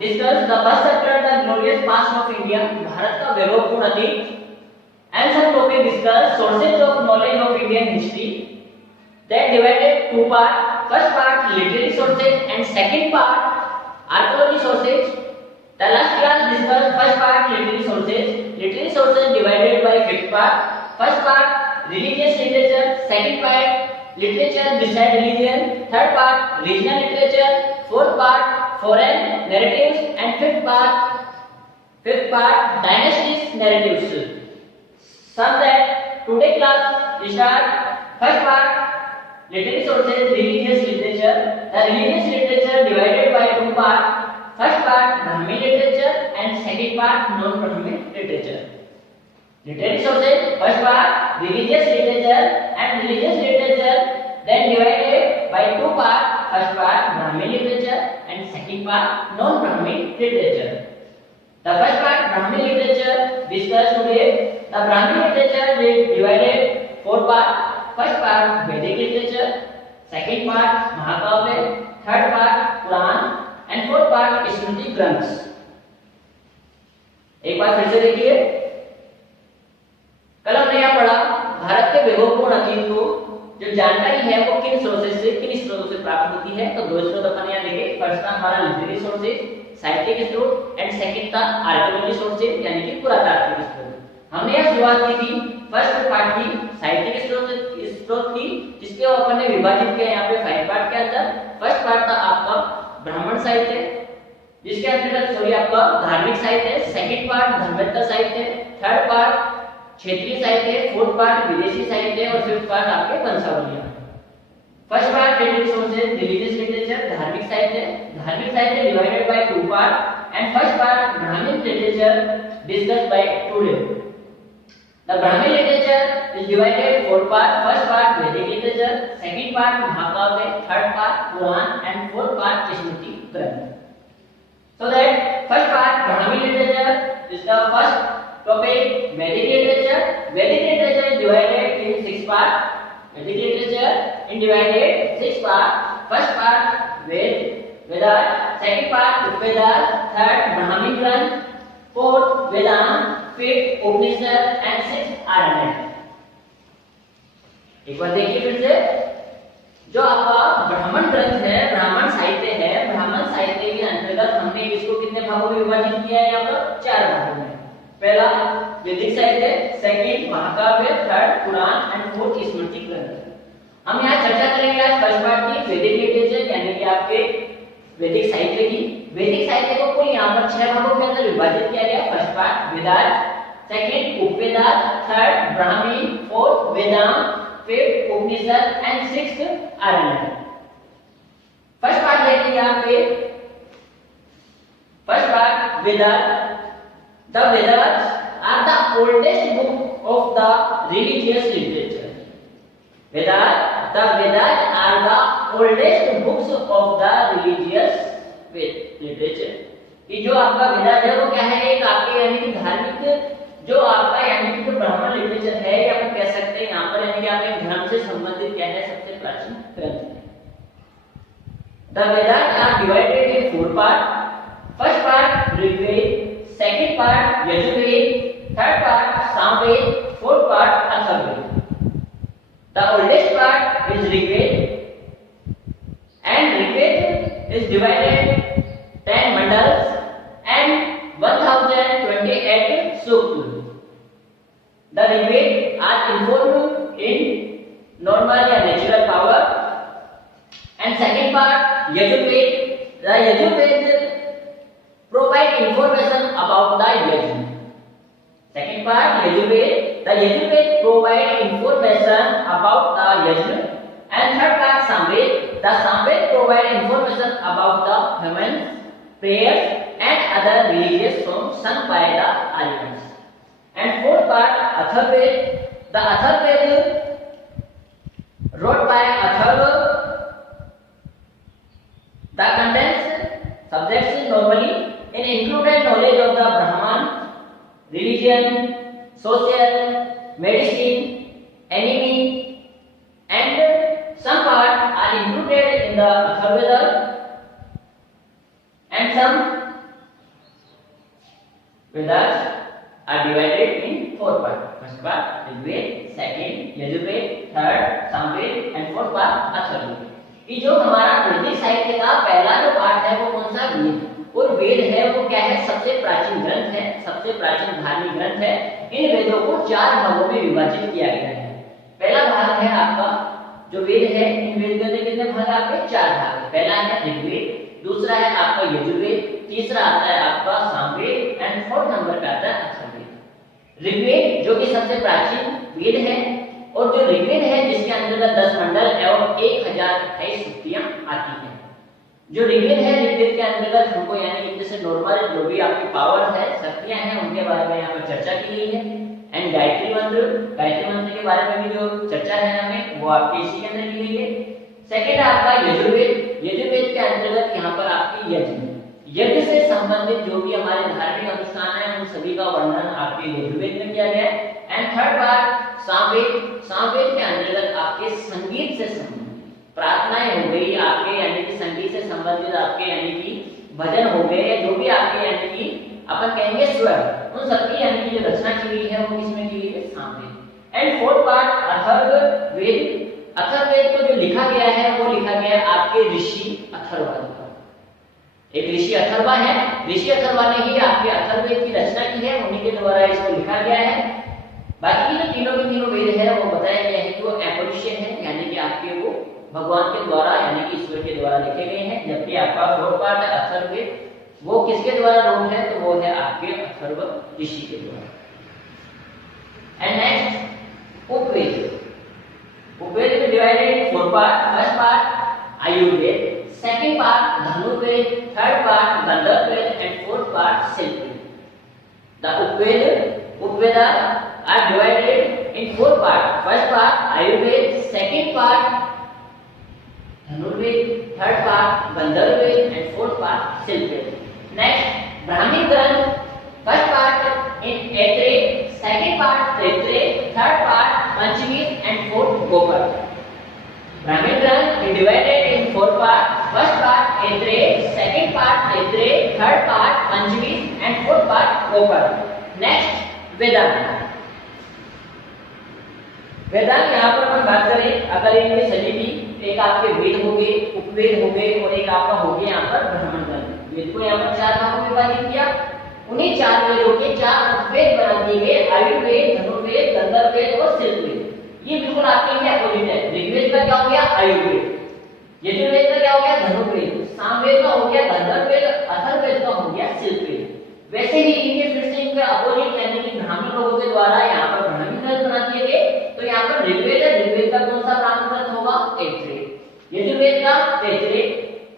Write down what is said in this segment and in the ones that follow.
discuss the first chapter, the glorious past of India, Bharat का वैभवपूर्ण अतीत, and some topic discuss sources of knowledge of Indian history. That divided two part. First part literary sources and second part archaeology sources. The last class discussed first part literary sources. Literary sources divided by fifth part. First part religious literature. Second part literature beside religion. Third part regional literature. Fourth part foreign narratives and fifth part dynasties narratives. Some that today class start first part literary sources religious literature. The religious literature divided by two parts. First part Brahmin literature and second part non-Brahmin literature. Literary sources first part religious literature and religious literature then divided by two parts. First part Brahmin literature and second part non-Brahmin literature. The first part Brahmin literature discussed today. The Brahmin literature is divided four parts. First part Vedic literature, second part Mahakavya, third part Quran and fourth part Smriti ग्रंथ. एक बार फिर से देखिए, कल हमने यहाँ पढ़ा भारत के वैभवपूर्ण अतीत को जो जानकारी है वो किन स्रोतों से प्राप्त होती है. तो दो स्रोत अपन यहाँ देखे. फर्स्ट था हमारा लिटरेरी सोर्सेज साहित्यिक स्रोत एंड सेकंड था आर्कियोलॉजी सोर्सेज यानी कि पुरातात्विक स्रोत. हमने यह शुरुआत की थी फर्स्ट पार्ट की साहित्यिक स्रोत की जिसके अपन ने विभाजित किया यहाँ पे फाइव पार्ट के अंदर. फर्स्ट पार्ट था आपका ब्राह्मण साहित्य जिसके अंतर्गत आपका धार्मिक साहित्य. सेकंड पार्ट धर्मेतर साहित्य. थर्ड पार्ट क्षेत्रीय साहित्य. फोर्थ पार्ट विदेशी साहित्य और फिफ्थ पार्ट आपके वंशावलियां. First part literary sources religious literature धार्मिक साहित्य. धार्मिक साहित्य divided by two part and first part Brahmin literature discussed by today. The Brahmin literature is divided four parts. First part Vedic literature, second part Mahakavya, third part Quran and fourth part Smriti ग्रंथ. So that first part Brahmin literature is the first topic. Vedic literature. Vedic literature is divided in six parts. Vedic literature is divided six parts. First part Vedas, second part Vedas, third Brahmin ग्रंथ, fourth Vedanta, fifth Upanishad and sixth आरण्यक. एक बार देखिए फिर से, जो आपका ब्राह्मण ग्रंथ है ब्राह्मण साहित्य है. ब्राह्मण साहित्य के अंतर्गत हमने इसको कितने भागों में विभाजित किया है? यहाँ पर चार भागों में. पहला वैदिक साहित्य, सेकंड महाकाव्य, third Purana and fourth Smriti ग्रंथ. हम यहाँ चर्चा करेंगे आज फर्स्ट पार्ट की वैदिक लिटरेचर यानी कि आपके वैदिक साहित्य की. वैदिक साहित्य को कुल यहाँ पर छह भागों के अंदर विभाजित किया गया. First part Vedas, second Upavedas, third Brahmi, fourth Vedanta, fifth Upanishad and sixth Aranyaka. First part देखिए यहाँ पे. First part Vedas. The Vedas are the oldest book of the religious literature. Vedas The Vedas are the oldest books of the religious literature. कि जो आपका वेदास है वो क्या है? एक आपके यानी कि धार्मिक जो आपका यानी कि जो ब्राह्मण लिटरेचर है या आप कह सकते हैं यहाँ पर यानी कि आपके धर्म से संबंधित क्या है सबसे प्राचीन ग्रंथ है. The Vedas are divided in four parts. First part Rigveda, second part Yajurveda, third part Samaveda, fourth part Atharvaveda. The oldest part is Rigved and Rigved is divided 10 mandals and 1028 suktas. The Rigved are informed in normal or natural power. And second part Yajurved. The Yajurved provide information about the yajna. Second part Yajurved. The Yajurved provide information about the yajna. And third part Samved. The Samved provide information about the hymns, prayers and other religious songs sung by the Aryans. And fourth part Atharvaved. The Atharvaved wrote by Atharva. The contains subjects normally in included knowledge of the Brahman, religion, social, medicine, anatomy, and some parts are included in the Atharvaveda, and some Vedas are divided in four parts. First part Rigved, second Yajurved, third Samved and fourth part Atharvaveda. ये जो हमारा वैदिक साहित्य का पहला जो part है वो कौन सा वेद, और वेद है वो क्या है, सबसे प्राचीन ग्रंथ है, सबसे प्राचीन धार्मिक ग्रंथ है. इन वेदों को चार भागों में विभाजित किया गया है. पहला भाग है आपका जो वेद है, इन वेद के कितने भाग है आपके, चार भाग है. पहला है ऋग्वेद, दूसरा है आपका यजुर्वेद, तीसरा आता है आपका सामवेद एंड फोर्थ नंबर पे आता है अथर्ववेद. ऋग्वेद जो कि सबसे प्राचीन वेद है, और जो ऋग्वेद है जिसके अंतर्गत 10 मंडल एवं 1028 सूक्तियां आती हैं. जो ऋग्वेद है, ऋग्वेद के अंतर्गत हमको यानी कि जैसे नॉर्मल जो भी आपकी पावर है, शक्तियां हैं, उनके बारे में यहाँ पर चर्चा की गई है. एंड गायत्री मंत्र के बारे में भी जो चर्चा है हमें वो आपके इसी के अंदर की गई है. सेकंड आपका यजुर्वेद के अंतर्गत यहाँ पर आपकी यज्ञ से संबंधित जो भी हमारे धार्मिक अनुष्ठान है उन सभी का वर्णन आपके यजुर्वेद में किया गया है. एंड थर्ड पार्ट सामवेद के अंतर्गत आपके संगीत से संबंधित प्रार्थनाएं हो गई आपके, यानी कि संगीत से संबंधित आपके यानी कि भजन हो गए, जो भी आपके यानी कि अपन कहेंगे स्वर, उन सबकी यानी कि जो रचना की गई है वो किसमें की गई है, Samaveda. And fourth part Atharvaveda को जो लिखा गया है वो लिखा गया है आपके ऋषि अथर्वा द्वारा. एक ऋषि अथर्वा है, ऋषि अथर्वा ने ही आपके अथर्ववेद की रचना की है, उन्हीं के द्वारा इसको लिखा गया है. बाकी जो तीनों के तीनों वेद है वो बताया गया है कि वो अपौरुषेय है, यानी कि आपके वो भगवान के द्वारा यानी कि ईश्वर के द्वारा लिखे गए हैं. जबकि आपका फोर्थ पार्ट है अथर्ववेद, वो किसके द्वारा रूप है, तो वो है आपके अथर्व ऋषि के द्वारा. एंड नेक्स्ट उपवेद में divided in four part. First part Ayurveda, second part Dhanurveda, third part Gandharvaveda and fourth part Shilpaveda. The Upaveda are divided in four parts. First part Ayurved, second part Dhanurved, third part Gandharvved and fourth part Silvved. Next Brahmin Granth, first part in Aitreya, second part Taitreya, third part Panchveed and fourth Gopal. Brahmin Granth is divided in four parts. First part Aitreya, second part Taitreya, third part Panchveed and fourth part Gopal. Next Vedanta. वेदांत यहाँ पर अपन बात करें, अगर इनमें सभी भी एक आपके वेद हो गए, उपवेद हो गए और एक आपका हो गया यहाँ पर ब्राह्मण ग्रंथ. वेद को यहाँ पर चार भागों में विभाजित किया, उन्हीं चार वेदों के चार उपवेद बना दिए गए, आयुर्वेद, धनुर्वेद, गंधर्ववेद और शिल्पवेद. ये बिल्कुल आपके लिए अपोजिट है. ऋग्वेद का क्या हो गया, आयुर्वेद. यजुर्वेद का क्या हो गया, धनुर्वेद. सामवेद का हो गया गंधर्ववेद, अथर्ववेद का हो गया शिल्पवेद. वैसे ही इनके फिर से इनके अपोजिट यानी कि ब्राह्मण लोगों के द्वारा यहाँ पर ब्राह्मण ग्रंथ बना दिए गए. तो यहाँ पर ऋग्वेद है, ऋग्वेद का कौन सा ब्राह्मण ग्रंथ होगा, ऐत्रेय. यजुर्वेद का तैत्रेय,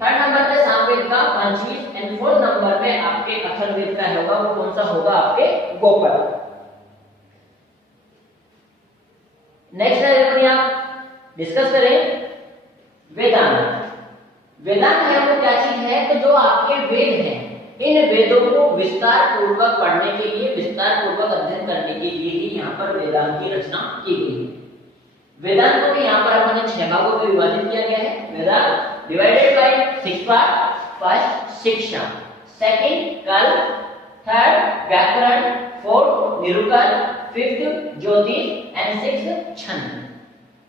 थर्ड नंबर पे सामवेद का पंचवीस एंड फोर्थ नंबर पे आपके अथर्ववेद का होगा वो कौन सा होगा, आपके गोपाल. नेक्स्ट है अपन यहाँ डिस्कस करें वेदांत. वेदांत है वो क्या चीज है, तो जो आपके वेद हैं इन वेदों को विस्तार पूर्वक पढ़ने के लिए, विस्तार पूर्वक अध्ययन करने के लिए ही यहाँ पर वेदांत की रचना की गई है. वेदांत को यहाँ पर अपन ने 6 भागों में विभाजित किया गया है. वेदांत divided by 6 part. First Shiksha, second Kalpa, third Vyakarana, fourth निरूपण, फिफ्थ ज्योतिष एंड सिक्स्थ छंद.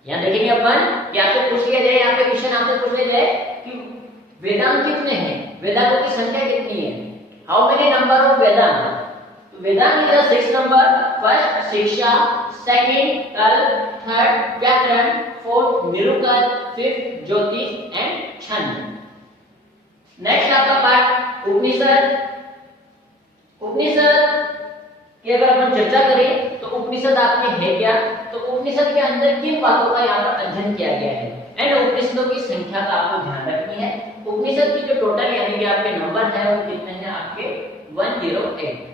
यहाँ देखेंगे अपन कि आपसे पूछ लिया जाए, यहाँ पे क्वेश्चन आपसे पूछ लिया जाए कि वेदांत कितने हैं, वेदांतों की संख्या कितनी है, how many number of Vedanta. Vedanta is the 6 number. First Shiksha, second Kalpa, third Vyakarana, fourth निरूपण, fifth Jyotisha and Chhanda. Next आपका पार्ट उपनिषद. उपनिषद की अगर अपन चर्चा करें तो उपनिषद आपके है क्या, तो उपनिषद के अंदर किन बातों का यहाँ पर अध्ययन किया गया है एंड उपनिषदों की संख्या का आपको ध्यान रखनी है. उपनिषद की जो टोटल यानी कि आपके नंबर है वो कितने हैं, आपके 108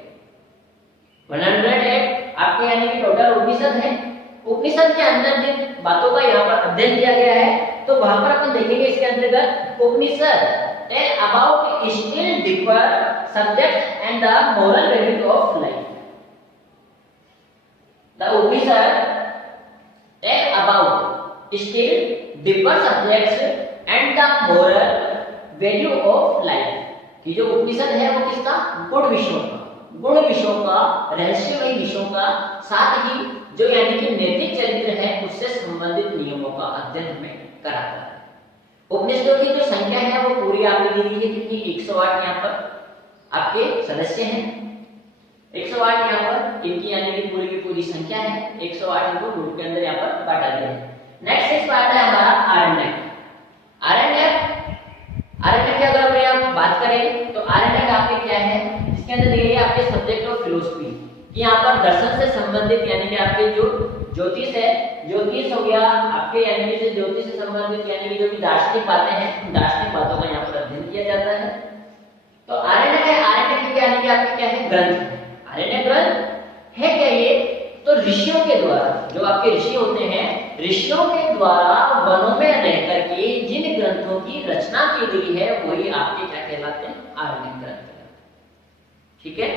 आपके यानी कि टोटल उपनिषद है. उपनिषद के अंदर जिन बातों का यहाँ पर अध्ययन किया गया है तो वहां पर अपन देखेंगे इसके अंतर्गत Upanishad tell about still deeper subject and the moral value of life. The Upanishad tell about still deeper subjects and the moral value of life. कि जो उपनिषद है वो किसका, गुड विषयों का, गुण विषयों का, रहस्यमयी विषयों का, साथ ही जो यानी कि नैतिक चरित्र है उससे संबंधित नियमों का अध्ययन हमें कराता है। उपनिषदों की जो संख्या है वो पूरी आपने दी है कितनी, 108 यहाँ पर आपके सदस्य हैं, 108 यहाँ पर इनकी यानी कि पूरी की पूरी संख्या है, 108 इनको ग्रुप के अंदर यहाँ पर बांटा गया है। नेक्स्ट इस पार्ट है हमारा आरण्यक। आरण्यक की अगर मैं आप बात करें तो आरण्यक आपके क्या है, इसके अंदर दिए गए आपके सब्जेक्ट ऑफ फिलोसफी कि यहाँ पर दर्शन से संबंधित यानी कि आपके जो ज्योतिष है, ज्योतिष हो गया आपके यानी कि ज्योतिष से संबंधित यानी कि जो भी दार्शनिक बातें हैं उन दार्शनिक बातों का यहाँ पर अध्ययन किया जाता है। तो आरण्यक है, आरण्यक यानी कि आपके क्या है, ग्रंथ। आरण्यक ग्रंथ है क्या ये, तो ऋषियों के द्वारा, जो आपके ऋषि होते हैं, ऋषियों के द्वारा वनों में रह करके जिन ग्रंथों की रचना की गई है वही आपके क्या कहलाते हैं, आरण्यक ग्रंथ। ठीक है,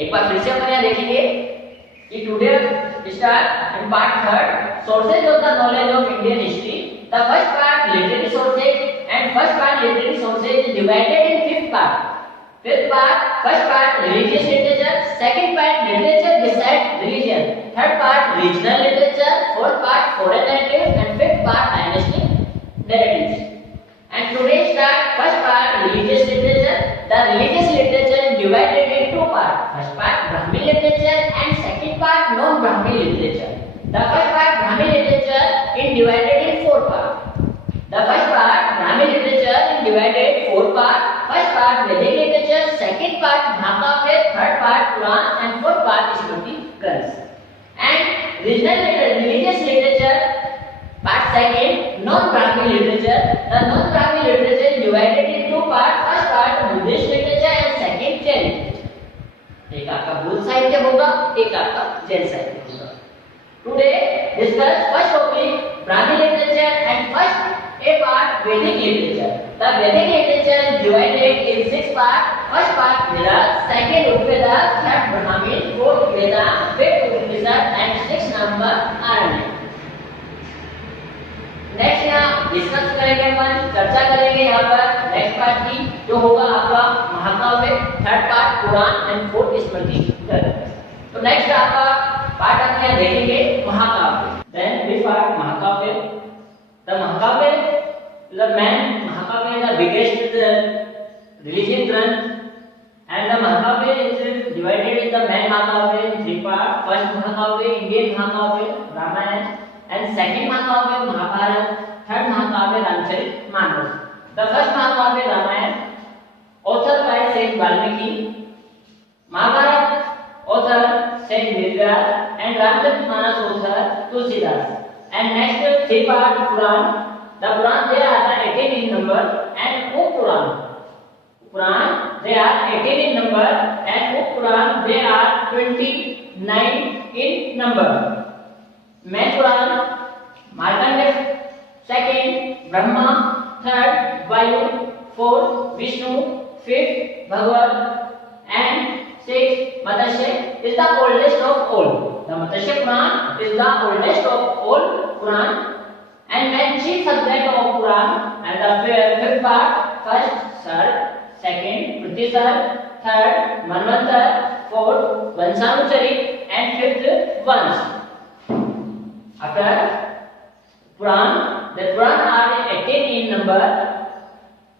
एक बार फिर से अपन यहाँ देखेंगे कि today start in part 3 sources of the knowledge of Indian history. The first part literary sources and first part literary sources is divided in 5th part. Fifth part, first part religious literature, second part literature beside religion, third part regional literature, fourth part foreign narratives, and fifth part dynastic narratives. And today start first part religious literature. The religious literature is divided in 2 parts. First part Brahmin literature and second part non-Brahmin literature. The first part Brahmin literature is divided in 4 parts. The first part Brahmin literature is divided in 4 parts. First part Vedic literature, second part Mahakavya, third part Puran, and fourth part Smriti Grunths. And regional religious literature, part second non-Brahmin literature. The non-Brahmin literature is divided in 2 parts. First part Buddhist literature and second Jain literature. एक आपका बुद्ध साहित्य होगा, एक आपका जैन साहित्य होगा। Today discuss first topic Brahmin literature and first a part Vedic literature. The Vedic literature is divided in 6 parts. First part Vedas, second Upvedas, third Brahmin, fourth Veda, fifth Upanishad, and sixth number Aranya. Next यहाँ discuss करेंगे, अपन चर्चा करेंगे यहाँ पर next part की जो होगा आपका महाकाव्य, third part Purana and fourth Smriti Granth. तो नेक्स्ट आपका पार्ट आप यहाँ देखेंगे महाकाव्य। Then which part Mahakavya. The Mahakavya the man Mahakavya is the biggest religion Granth, and the Mahakavya is divided in the man Mahakavya in 3 parts. First Mahakavya Indian Mahakavya Ramayana, and second Mahakavya Mahabharata, third Mahakavya Ramcharitmanas. The first Mahakavya Ramayana authored by Saint Valmiki, Mahabharata author Saint Vedvyas, and Ramcharitmanas author Tulsidas. And next 3 part Puran. The Puran they are 18 in number, and Puran they are 18 in number, and Puran they are 29 in number. Main Puran Markandeya, second Brahma, third Vayu, fourth Vishnu, fifth Bhagavat, and sixth Matsya is the oldest of all. The Matsya Puran is the oldest of all Puran. And main chief subject of Puran and the fifth part, first Sarg, second Pratisarg, third Manvantar, fourth Vansanucharit, and fifth Vans. After Puran, the Puran are 18 in number.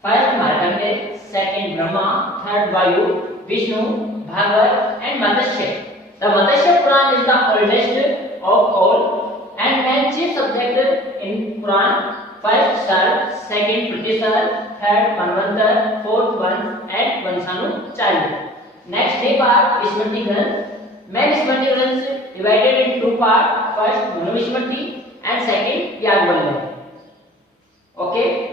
First Markandeya, second Brahma, third Vayu, Vishnu, Bhagavat, and Matsya. The Matsya Puran is the oldest of all. And main chief subject in Puran, first Sarg, second Pratisarg, third Manvantar, fourth Vans, and Vansanucharit. Next day part Smriti Granth. Main Smriti Granth divided in 2 parts. First Manusmriti and second Yagvalmiki. Okay.